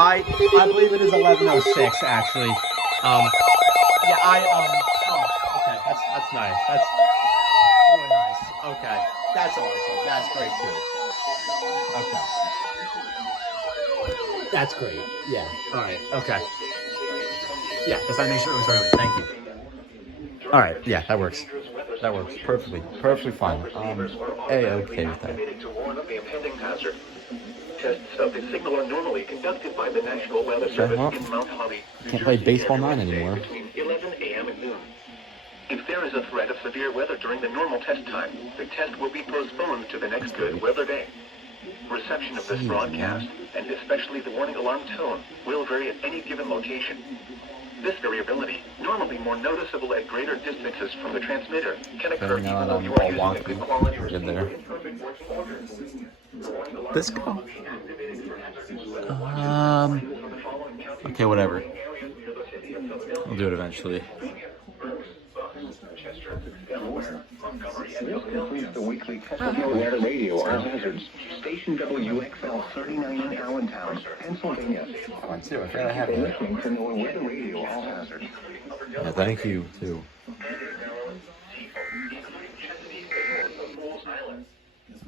I believe it is 11:06 actually. Yeah, okay, that's nice. That's really nice. Okay, that's awesome. That's great too. Okay, that's great. Yeah. All right. Okay. Yeah, because I make sure it was early. Thank you. All right. Yeah, that works. That works perfectly. Perfectly fine. Okay with that. Tests of the signal are normally conducted by the National Weather Service in Mount Holly. Can't play baseball 9 anymore. Between 11 a.m. and noon. If there is a threat of severe weather during the normal test time, the test will be postponed to the next good weather day. Reception of this broadcast, and especially the warning alarm tone, will vary at any given location. This variability, normally more noticeable at greater distances from the transmitter, can occur even though you are using a good quality receiver in perfect working order. This go. Okay, whatever. I'll do it eventually. This concludes the weekly test of weather radio all hazards. Station WXL 39 in Allentown, Pennsylvania. Mine too. I forgot I had it. Listening to NOAA weather radio all hazards. Yeah, thank you too.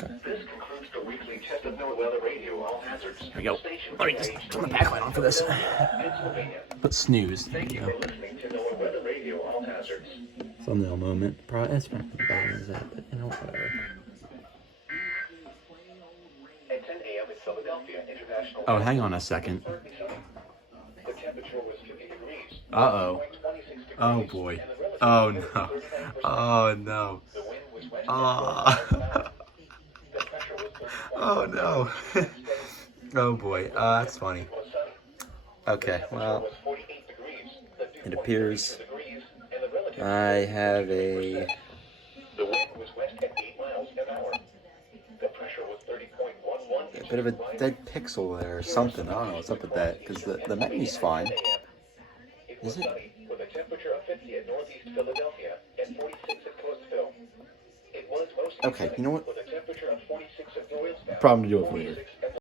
Okay. This concludes the weekly test of NOAA weather radio all hazards. There we go. Let me just turn the backlight on for this. Put snooze. There you go. Listening to NOAA weather radio all hazards. Thumbnail moment. Probably it's not as bad as that, but you know, whatever. At 10 a.m. in Philadelphia International. Oh, hang on a second. The temperature was 50 degrees. Uh-oh. Oh, boy. Oh, no. Oh, no. Oh, oh no. Oh, boy. That's funny. Okay, well, it appears I have a bit of a dead pixel there or something. I don't know what's up with that, because the menu's fine. Is it? With a temperature of 50 at northeast Philadelphia and 46 at Coastville. It was mostly Okay, you know what? with a temperature of 46 at Reeuired. Problem to do it for you.